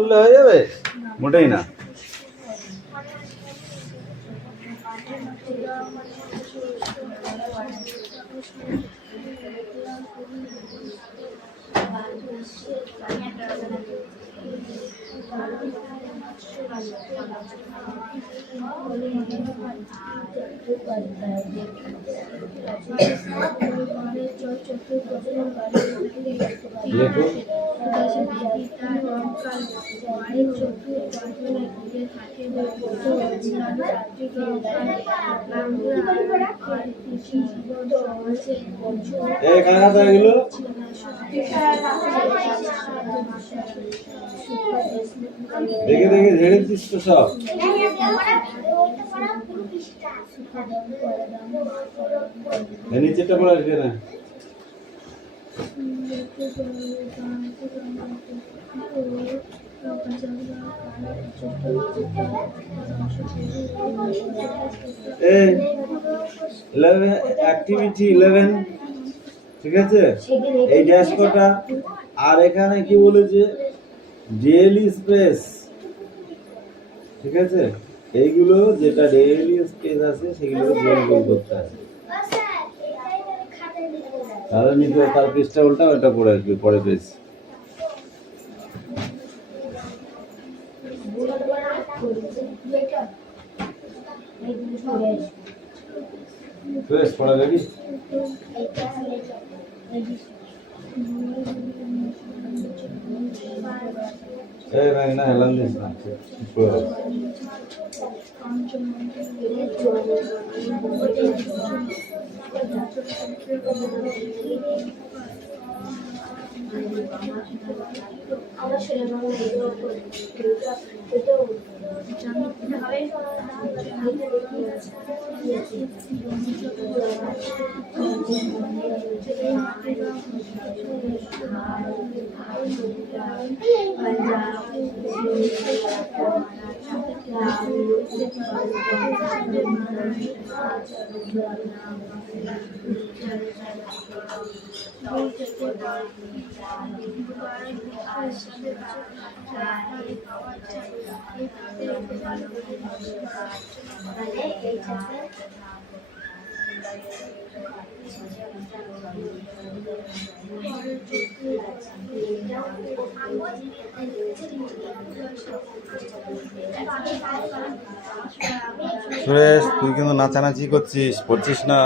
করলে হয়ে যাবে? মোটেই না। লেখো। এগুলো দেখে দেখে ঝেড়ে দিস তো সব। নিচেটা পড়ে আসবে না। অ্যাক্টিভিটি 11, ঠিক আছে? এই ড্যাশ কটা আর এখানে কি বলেছে ডেইলি স্পেস, ঠিক আছে? এইগুলো যেটা ডেইলি স্পেস আছে সেগুলো গোল গোল করতে হবে। তাহলে নিচে তার পৃষ্ঠা উল্টা ওটা পড়ে আসবে পরে পেজ। ফ্রেশ পড়া রেডি? এই না হেলান দিস না। সুরেশ, তুই কিন্তু নাচানাচি করছিস, পড়ছিস না।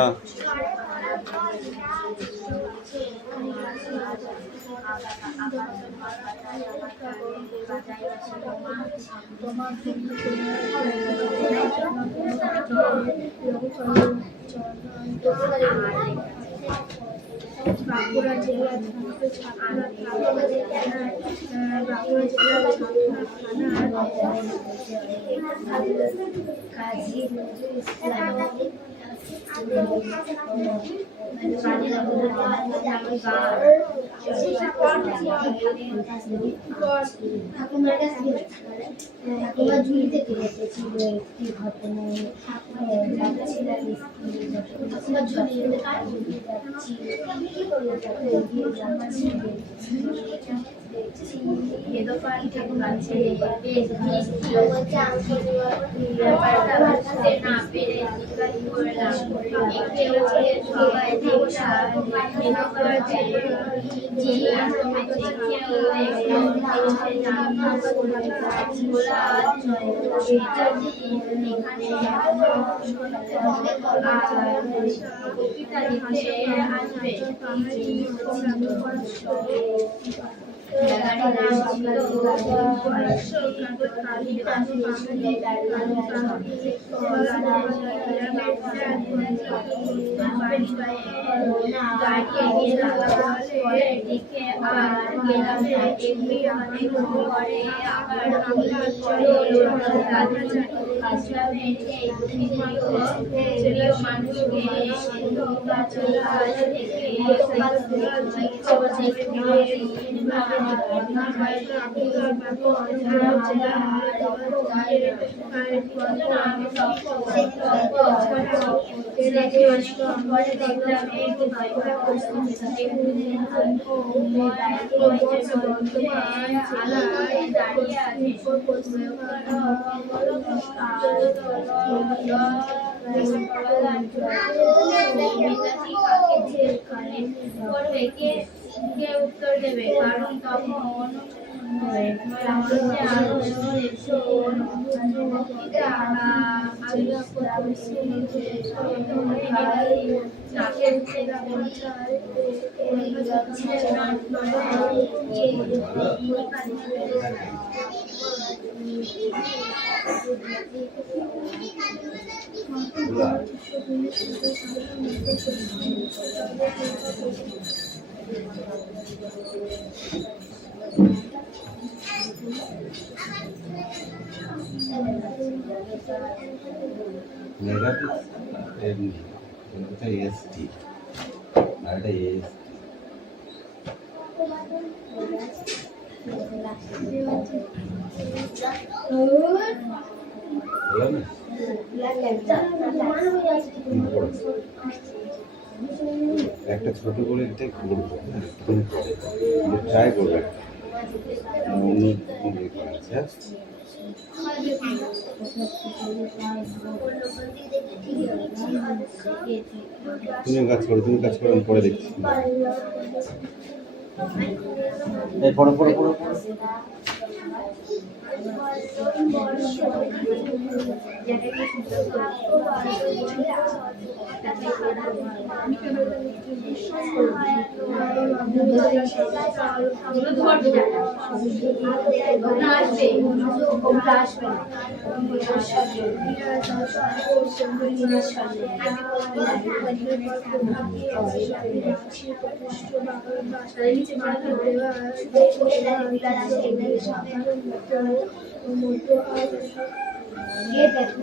বাঁকুড়া জেলার কাজী নজরুল ইসলাম ঠাকুমার কাছে ঠাকুমা ঝুলিতে কেটেছিল একটি ঘটনায় ঠাকুমা ঝুলিয়ে যাচ্ছি এর আগে অনেকক্ষণ পরে দেখলাম একটু বাইরে দাঁড়িয়ে আছে কে উত্তর দেবে কারণ তখন নেগেটিভ এটা এসটি আর এটা এস হলো না একটা ছোট করে এটা করবো ট্রাই করবো আচ্ছা তুমি কাজ করো আমি পরে দেখছি এই পড়ো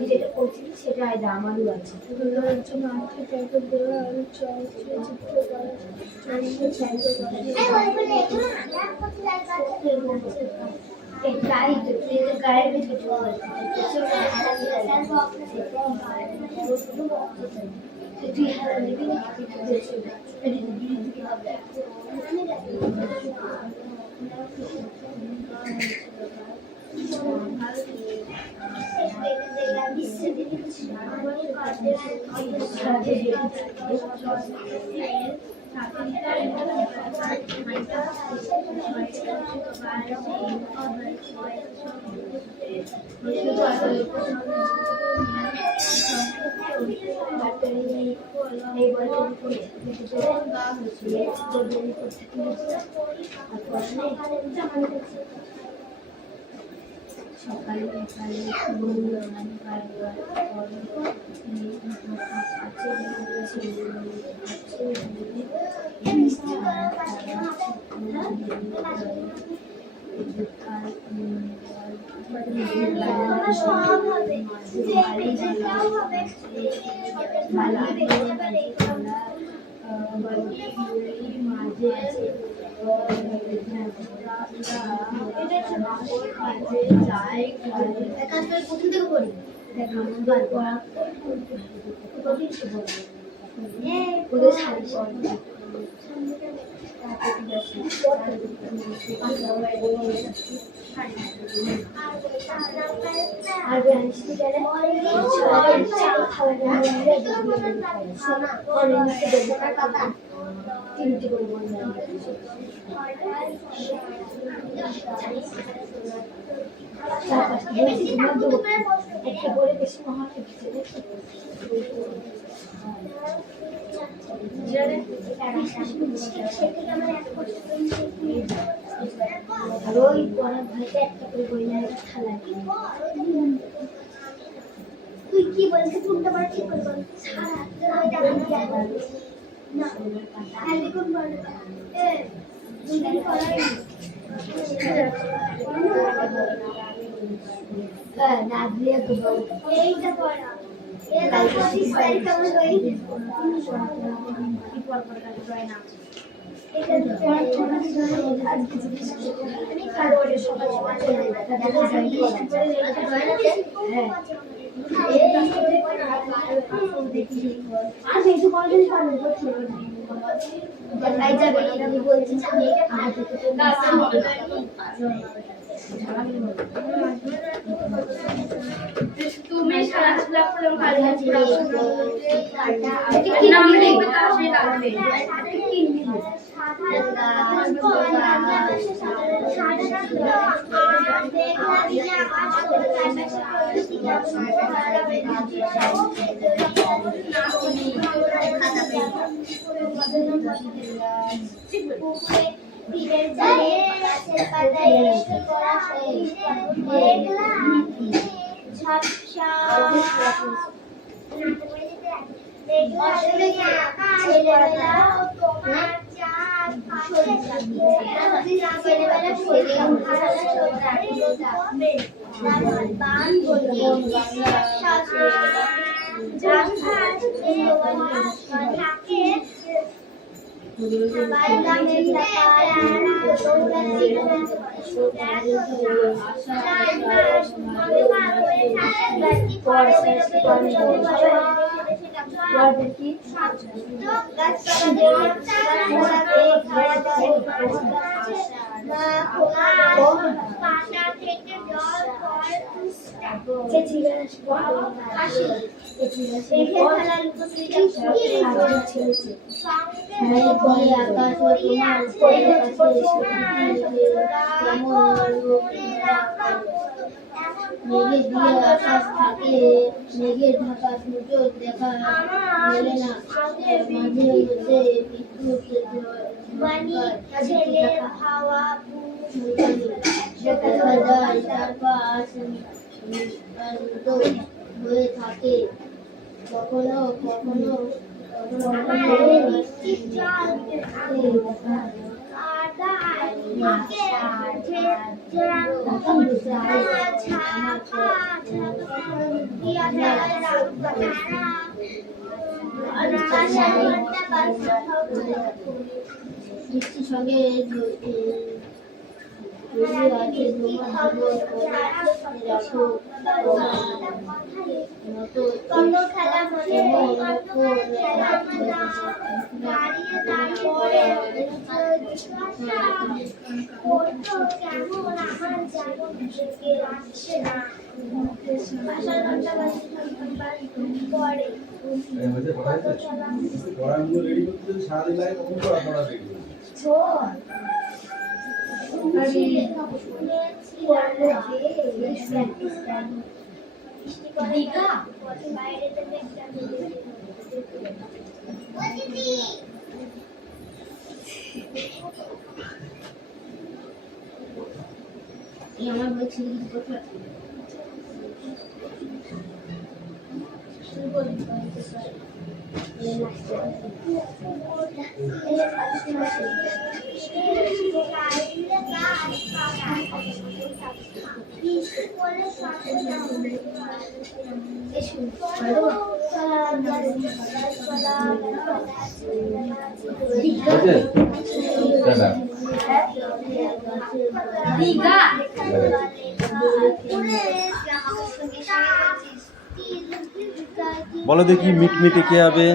যেটা করছিলি সেটা আমারও আছে গাড়ির তুই হারা দিবি সকালে একটা করে বেশি মহা আর ওই পড়ার ভাইটা একটা করে বই না খালা তুই কি বলছিস কোনটা বার ঠিক করে বল সারা না খালি কোন বল এ দুদিন পড়াই না দিয়ে তো এইটা পড়া এ কালকে সারি কেমন হই কি পড়া পড়া করে না এটা আজকে জিনিস আমি কারোর সকাল সকাল দেখা যায় হ্যাঁ তুমি খেলাধুলা করে কি নাম লিখবে তার সেই লাগবে মেঘে দিয়ে আকাশ থাকে, মেঘের ঢাকা সূর্য দেখা মেলে না, মাঝে মধ্যে বিদ্যুৎ দেখা যায় চারপাশ হয়ে থাকে, কখনো কখনো বৃষ্টির সঙ্গে রেডি করতে সারাদিন লাগে তখন তো আপনারা রেডি করবেন। আমার বলছি কথা বলো দেখি মিটমিটে কে হবে?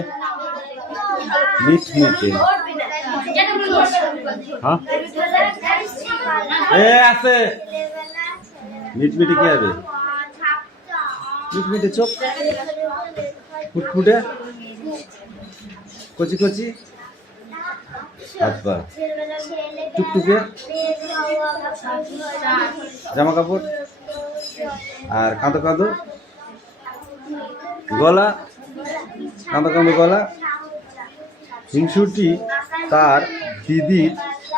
মিটমিটে হ্যাঁ আছে মিটমিটে কে হবে? মিটমিটে চোখ ফুটফুটে কচি কচি হাত পা টুকটুকে জামা কাপড় আর কাঁদো কাঁদো গলা কাঁদো কাঁদো গলা। হিংসুটি তার দিদির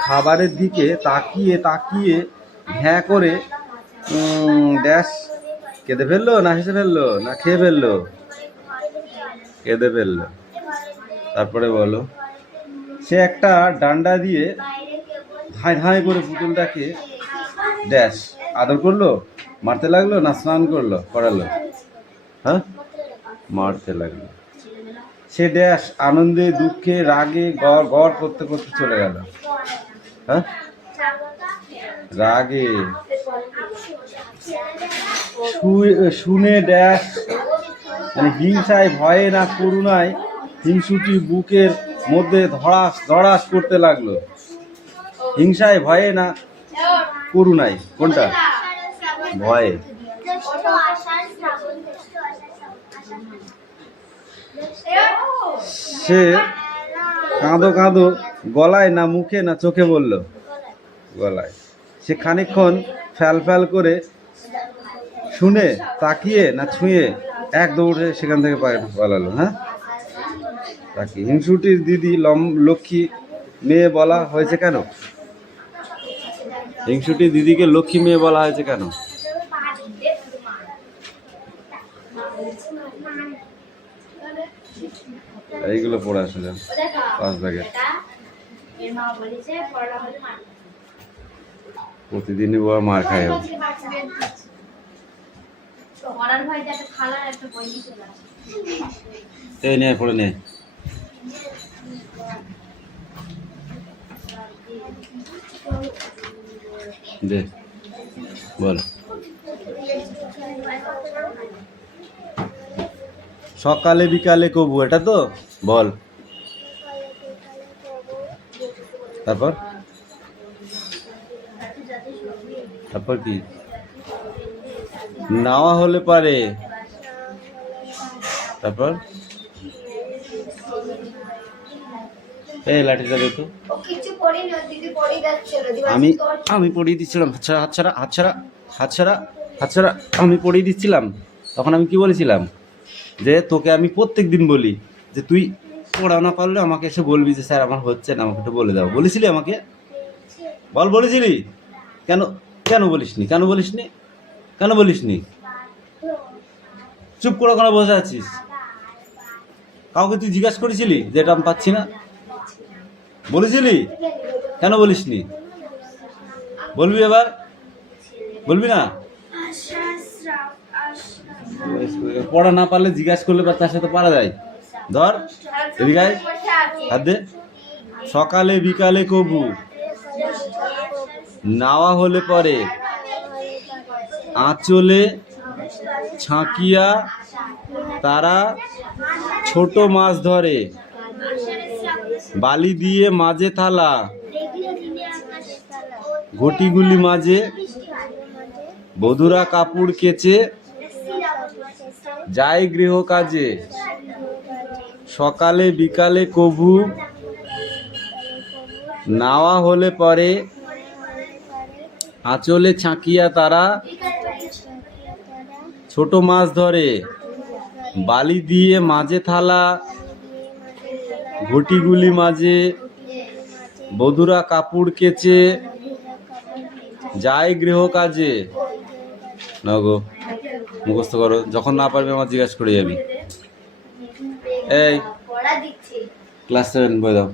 খাবারের দিকে তাকিয়ে তাকিয়ে হ্যাঁ করে ড্যাশ কেঁদে ফেললো না হেসে ফেললো না খেয়ে ফেললো? কেঁদে ফেললো। তারপরে বলো, সে একটা ডান্ডা দিয়ে ধাঁই ধাঁই করে পুতুলটাকে ড্যাশ আদর করলো, মারতে লাগলো না স্নান করালো? হ্যাঁ, মারতে লাগলো। সে ড্যাশ আনন্দে দুঃখে রাগে গড় করতে করতে চলে গেল। হ্যাঁ, রাগে শুনে ড্যাশ মানে হিংসায় ভয়ে না করুণায় হিংসুটি বুকের মধ্যে ধড়াস ধড়াস করতে লাগলো। হিংসায় ভয়ে না করুণায়, কোনটা? ভয়ে। সে কাঁদো কাঁদো গলায় না মুখে না চোখে বলল? গলায়। সে খানিকক্ষণ ফ্যাল ফ্যাল করে শুনে তাকিয়ে না ছুঁয়ে এক দৌড়ে সেখান থেকে পালালো। হ্যাঁ, তাকিয়ে। হিংসুটির দিদি লক্ষ্মী মেয়ে বলা হয়েছে কেন? হিংসুটির দিদিকে লক্ষ্মী মেয়ে বলা হয়েছে কেন? এইগুলো পড়ে আসলে 5 ভাগে প্রতিদিনই বড় মার খায়। এই নে পড়ে নে। দে বল। সকালে বিকালে কবু, এটা তো বল। তারপর তারপর কি? নাওয়া হলে পারে। তারপর এই লাঠিটা দে তো। আমি পড়িয়ে দিচ্ছিলাম। হাতছাড়া আমি পড়িয়ে দিচ্ছিলাম। তখন আমি কি বলেছিলাম? যে তোকে আমি প্রত্যেক দিন বলি যে তুই পড়া না পারলে আমাকে এসে বলবি যে স্যার আমার হচ্ছে না, আমাকে একটু বলে দাও। বলেছিলি আমাকে? বল, বলেছিলি? কেন কেন বলিসনি? কেন বলিসনি? কেন বলিসনি? চুপ করে ওখানে বসে আছিস। কাউকে তুই জিজ্ঞাসা করেছিলি যে এটা আমি পাচ্ছি না? বলেছিলি? কেন বলিসনি? বলবি এবার? বলবি না? পড়া না পারলে জিজ্ঞাসা করলে তার সাথে পারা যায়। ধর এদিকে হাত দে। সকালে বিকালে কবু, নাওয়া হলে পরে, আঁচলে ছাঁকিয়া তারা ছোট মাছ ধরে, বালি দিয়ে মাঝে থালা, ঘটিগুলি মাঝে, বধুরা কাপড় কেচে যায় গৃহ কাজে। সকালে বিকালে কবু, নাওয়া হলে পরে, আঁচলে ছাঁকিয়া তারা ছোট মাছ ধরে, বালি দিয়ে মাঝে থালা, ঘটিগুলি মাঝে, বধুরা কাপড় কেচে যায় গৃহ কাজে। না গো, মুখস্থ করো। যখন না পারবে আমার জিজ্ঞাসা করে যাবি। এই ক্লাস 7 বই দাও।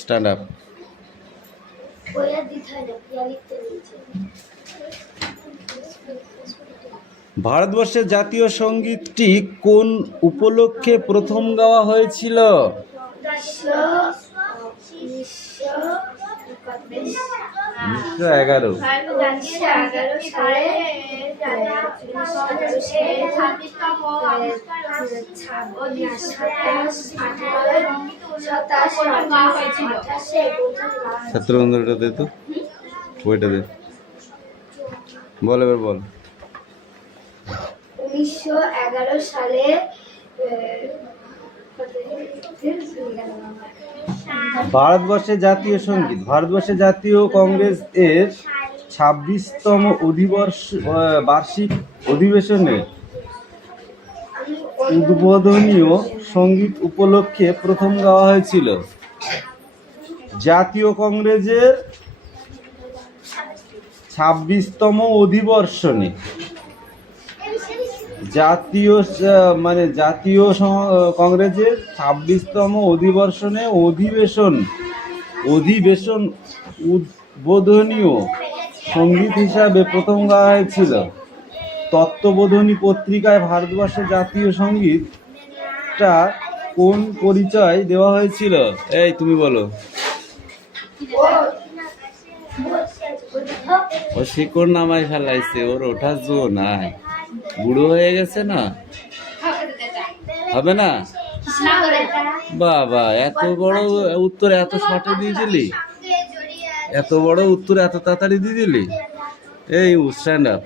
Stand up. ভারতবর্ষের জাতীয় সঙ্গীতটি কোন উপলক্ষে প্রথম গাওয়া হয়েছিল? 1911। ছাত্রবন্ধুটা দে তো, বইটা দে। বল এবার বল। 1911 সালে ভারতবর্ষের জাতীয় সঙ্গীত। ভারতবর্ষের জাতীয় কংগ্রেস এর 26তম বার্ষিক অধিবেশনে উদ্বোধনীয় সঙ্গীত উপলক্ষে প্রথম গাওয়া হয়েছিল। জাতীয় কংগ্রেসের 26তম অধিবেশনে, জাতীয় কংগ্রেসের 26তম অধিবেশন উদ্বোধনীয় সঙ্গীত হিসাবে প্রথম গাওয়া হয়েছিল। তত্ত্ববোধিনী পত্রিকায় ভারতবর্ষের জাতীয় সঙ্গীতটা কোন পরিচয় দেওয়া হয়েছিল? এই তুমি বলো। ও শিকড় নামাই ফেলাইছে, ওর ওঠার জো নাই, বুড়ো হয়ে গেছে না, হবে না। বাবা এত বড় উত্তর এত শর্টে দিয়ে দিলি, এত বড় উত্তর এত তাড়াতাড়ি দিয়ে দিলি। এই স্ট্যান্ড আপ।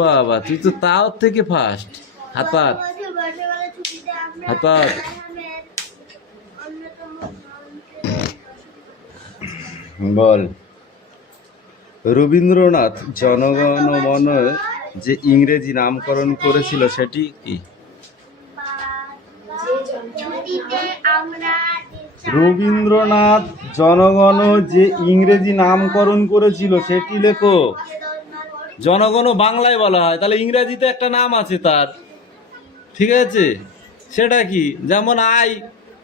বাবা তুই তো তাও থেকে ফার্স্ট। হাত পাত, হাত পাত। বল, রবীন্দ্রনাথ জনগণমন যে ইংরেজি নামকরণ করেছিল সেটি কি? রবীন্দ্রনাথ জনগণ যে ইংরেজি নামকরণ করেছিল সেটি লেখো। জনগণ বাংলায় বলা হয়, তাহলে ইংরেজিতে একটা নাম আছে তার, ঠিক আছে? সেটা কি? যেমন আই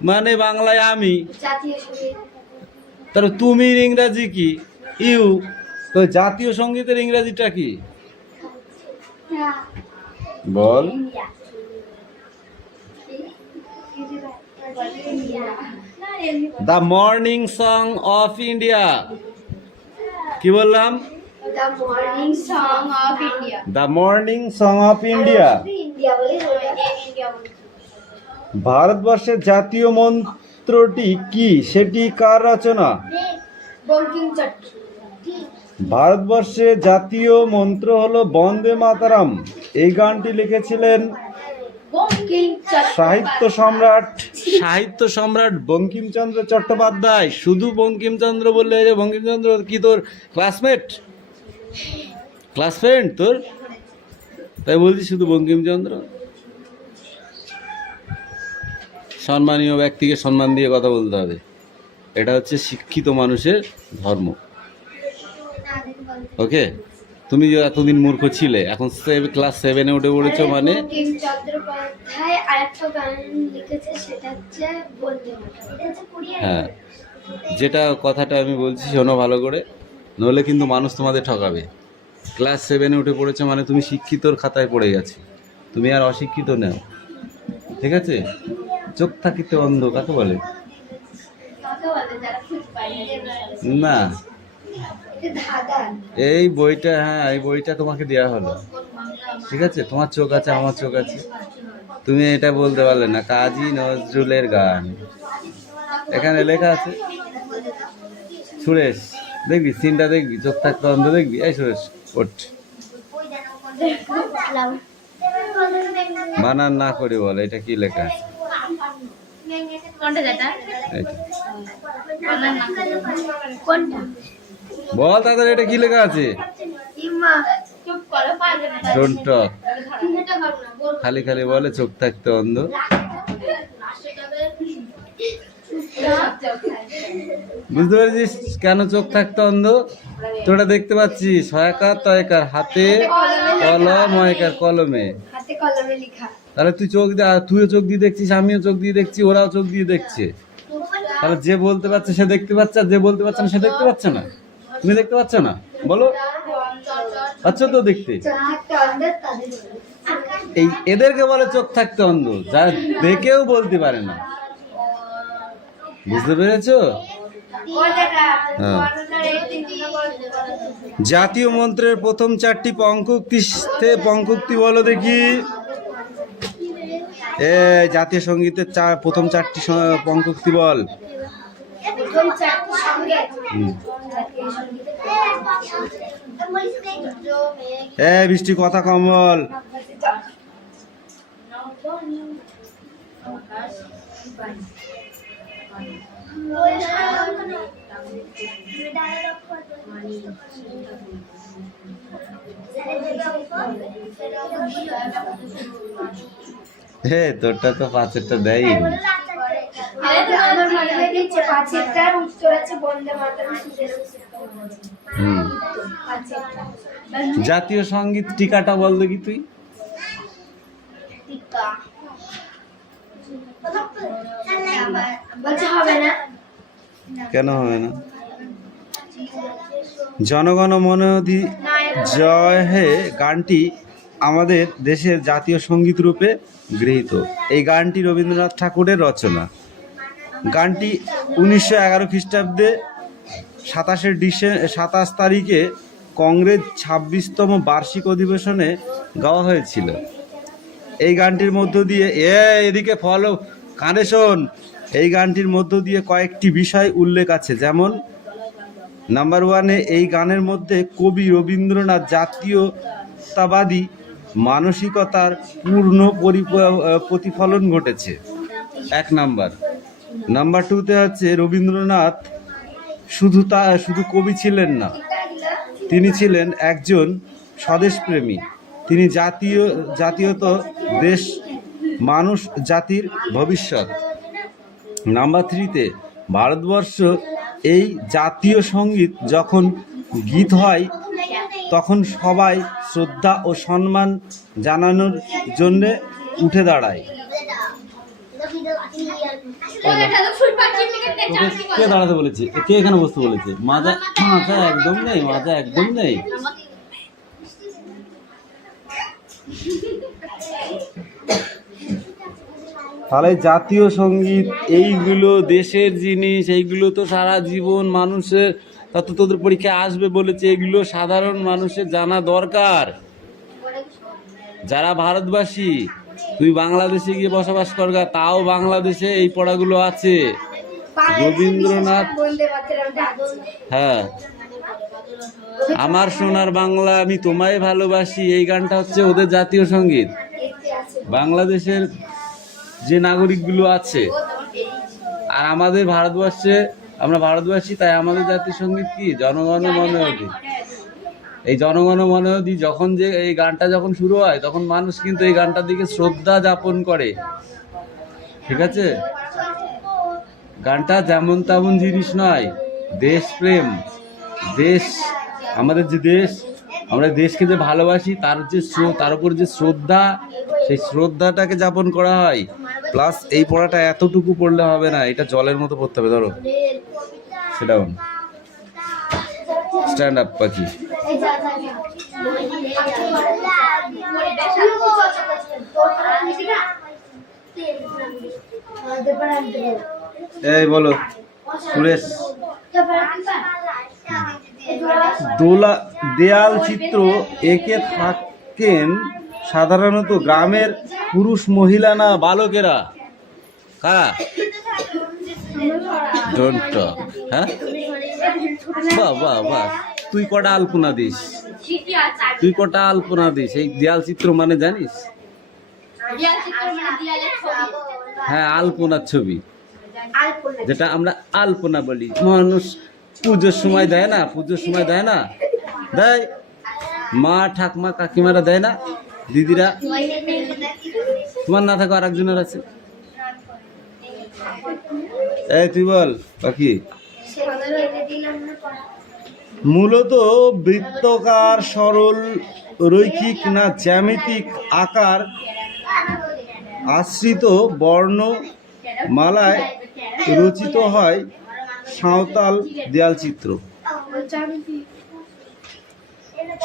মানে বাংলায় আমি, তাহলে তুমি ইংরাজি কি? ইউ। তো জাতীয় সঙ্গীতের ইংরেজিটা কি? বল। The morning song of India. কি বললাম? The morning song of India. The morning song of India. ভারতবর্ষের জাতীয় মন্ত্রটি কি? সেটি কার রচনা? বঙ্কিমচন্দ্র। ভারতবর্ষের জাতীয় মন্ত্র হলো বন্দে মাতারাম। এই গানটি লিখেছিলেন সাহিত্য সম্রাট বঙ্কিমচন্দ্র চট্টোপাধ্যায়। শুধু বঙ্কিমচন্দ্র বললে যে বঙ্কিমচন্দ্র কি তোর ক্লাসমেট, ক্লাস ফ্রেন্ড তোর? তাই বলছি শুধু বঙ্কিমচন্দ্র। সম্মানীয় ব্যক্তিকে সম্মান দিয়ে কথা বলতে হবে, এটা হচ্ছে শিক্ষিত মানুষের ধর্ম। ওকে, তুমি যে এতদিন মূর্খ ছিলে, এখন ক্লাস 7-এ উঠে পড়েছো মানে। চট্টোপাধ্যায় আরেকটা গান লিখেছে, সেটা হচ্ছে বন্দে মাতরম। হ্যাঁ, যেটা কথাটা আমি বলছি শোনো ভালো করে, নইলে কিন্তু মানুষ তোমাদের ঠকাবে। ক্লাস 7-এ উঠে পড়েছো মানে তুমি শিক্ষিতর খাতায় পড়ে গেছো, তুমি আর অশিক্ষিত নেও, ঠিক আছে? চোখ থাকিতে অন্ধ কাকে বলে? না, এই বইটা, হ্যাঁ এই বইটা তোমাকে দেওয়া হলো, ঠিক আছে? তোমার চোখ আছে, আমার চোখ আছে, তুমি এটা বলতে পারলে না। কাজী নজরুলের গান এখানে লেখা আছে। সুরেশ দেখবি সিনটা, দেখবি চোখ থাকতে অন্ধ, দেখবি। এই সুরেশ ওঠ, বানান না করে বল এটা কি লেখা আছে। বল তাদের এটা কি লেখা আছে? Don't talk. খালি খালি বলে চোখ থাকতে অন্ধ। বুঝতে পেরেছিস কেন চোখ থাকতে অন্ধ? তোরা দেখতে পাচ্ছিস হয়কার তয়কার, হাতে কলম, হয়কার কলমে, তাহলে তুই চোখ দিয়ে, তুইও চোখ দিয়ে দেখছিস, আমিও চোখ দিয়ে দেখছি, ওরাও চোখ দিয়ে দেখছে। তাহলে যে বলতে পারছে সে দেখতে পাচ্ছে, আর যে বলতে পারছে না সে দেখতে পাচ্ছে না। তুমি দেখতে পাচ্ছ না? বলো, পাচ্ছ তো দেখতে? এই এদেরকে বলে চোখ থাকতে অন্ধ, যা দেখেও বলতে পারে না। বুঝতে পেরেছো? হ্যাঁ। জাতীয় মন্ত্রের প্রথম 4টি পঙ্ক্তি বলো দেখি। জাতীয় সঙ্গীতের প্রথম 4টি পঙ্ক্তি বল। বৃষ্টি কথা কম বল। তোরটা তো 5-এরটা দেয়। জাতীয় সঙ্গীত টিকাটা বল দেখি তুই। কেন হবে না? জনগণ মন অধি জয় হে গানটি আমাদের দেশের জাতীয় সঙ্গীত রূপে গৃহীত। এই গানটি রবীন্দ্রনাথ ঠাকুরের রচনা। গানটি 1911 খ্রিস্টাব্দে 27 তারিখে কংগ্রেস 26তম বার্ষিক অধিবেশনে গাওয়া হয়েছিল। এই গানটির মধ্য দিয়ে এদিকে ফলো কানে শোন, এই গানটির মধ্য দিয়ে কয়েকটি বিষয় উল্লেখ আছে, যেমন নাম্বার 1-এ এই গানের মধ্যে কবি রবীন্দ্রনাথ জাতীয়তাবাদী মানসিকতার পূর্ণ প্রতিফলন ঘটেছে, 1 নাম্বার। নাম্বার 2-তে হচ্ছে রবীন্দ্রনাথ শুধু কবি ছিলেন না, তিনি ছিলেন একজন স্বদেশপ্রেমী। তিনি জাতীয়ত দেশ, মানুষ, জাতির ভবিষ্যৎ। নাম্বার 3-তে ভারতবর্ষ এই জাতীয় সঙ্গীত যখন গীত হয় তখন সবাই শ্রদ্ধা ও সম্মান জানানোর জন্য উঠে দাঁড়ায়। কে দাঁড়াতে বলেছে? কে এখানে বসতে বলেছে? মাজা একদম নেই, মাজা একদম নেই। তাহলে জাতীয় সঙ্গীত এইগুলো দেশের জিনিস, এইগুলো তো সারা জীবন মানুষের, তত তোদের পরীক্ষায় আসবে বলেছে, এগুলো সাধারণ মানুষের জানা দরকার। যারা ভারতবাসী, তুই বাংলাদেশে গিয়ে বসবাস করগা, তাও বাংলাদেশে এই পড়াগুলো আছে। রবীন্দ্রনাথ, হ্যাঁ, আমার সোনার বাংলা আমি তোমায় ভালোবাসি, এই গানটা হচ্ছে ওদের জাতীয় সঙ্গীত। বাংলাদেশের যে নাগরিকগুলো আছে, আর আমাদের ভারতবর্ষে, আমরা ভারতবাসী, তাই আমাদের জাতীয় সঙ্গীত কি? জনগণ মন অধি। এই জনগণ মন অধি যখন যে এই গানটা যখন শুরু হয়, তখন মানুষ কিন্তু এই গানটার দিকে শ্রদ্ধা যাপন করে, ঠিক আছে? গানটা যেমন তেমন জিনিস নয়, দেশপ্রেম, দেশ, আমাদের যে দেশ, আমরা দেশকে যে ভালোবাসি, তার উপর যে শ্রদ্ধা, সেই শ্রদ্ধাটাকে যাপন করা হয়। প্লাস এই পড়াটা এতটুকু পড়লে হবে না, এটা জলের মতো পড়তে হবে। ধরো, সেটাও স্ট্যান্ড আপ পাখি। এই বলো সুরেশ। দেয়াল চিত্র এঁকে থাকেন সাধারণত গ্রামের পুরুষ, মহিলা না বালকেরা? কারা? হ্যাঁ, বাহ বাহ বাহ, তুই কটা আলপনা দিস? তুই কটা আলপনা দিস? এই দেয়াল চিত্র মানে জানিস? হ্যাঁ, আলপনার ছবি, যেটা আমরা আলপনা বলি। মানুষ পুজোর সময় দেয় না? পুজোর সময় দেয় না? দেয়, মা, ঠাকমা, কাকিমারা দেয় না? দিদিরা? তোমার না থাকো আর একজনের আছে। এই তুই বল বাকি। মূলত বৃত্তাকার, সরল, রৈখিক না জ্যামিতিক আকার আশ্রিত বর্ণমালায় রচিত হয় সাঁওতাল দেয়াল চিত্র।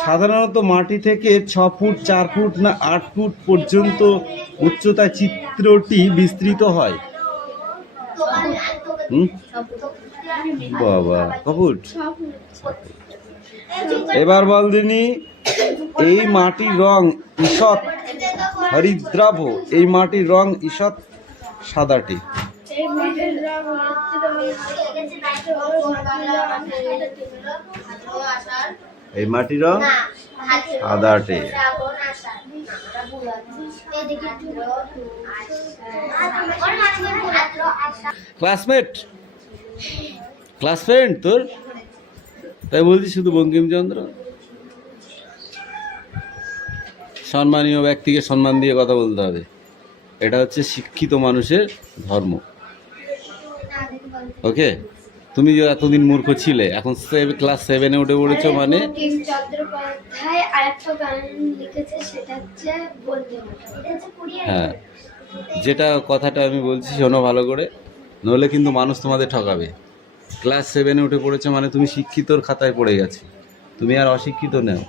সাধারণত মাটি থেকে 6 ফুট, 4 ফুট না 8 ফুট পর্যন্ত উচ্চতায় চিত্রটি বিস্তৃত হয়। বাবা, কপুট। এবার বল দিনি, এই মাটির রং ঈষৎ হরিদ্রাভ, এই মাটির রং ঈষৎ সাদাটে। এই মাটির রং সাদাটে। ক্লাসমেট, ক্লাস ফ্রেন্ড তোর, তাই বলছি শুধু বঙ্কিমচন্দ্র। সম্মানীয় ব্যক্তিকে সম্মান দিয়ে কথা বলতে হবে, এটা হচ্ছে শিক্ষিত মানুষের ধর্ম। ওকে, তুমি যে এতদিন মূর্খ ছিলে, এখন ক্লাস 7-এ উঠে পড়েছো, মানে হ্যাঁ, যেটা কথাটা আমি বলছি শোনো ভালো করে, নইলে কিন্তু মানুষ তোমাদের ঠকাবে। ক্লাস 7-এ উঠে পড়েছো মানে তুমি শিক্ষিতর খাতায় পড়ে গেছো, তুমি আর অশিক্ষিত নেও,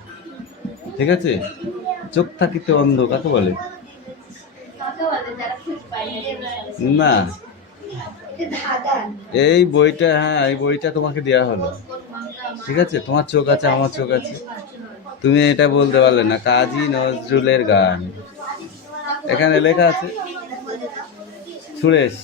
ঠিক আছে? চোখ থাকিতে অন্ধ কাকে বলে? না, এই বইটা, হ্যাঁ, এই বইটা তোমাকে দেওয়া হলো। ঠিক আছে, তোমার চোখ আছে, আমার চোখ আছে, তুমি এটা বলতে পারলে না কাজী নজরুলের গান। এখানে লেখা আছে সুরেশ।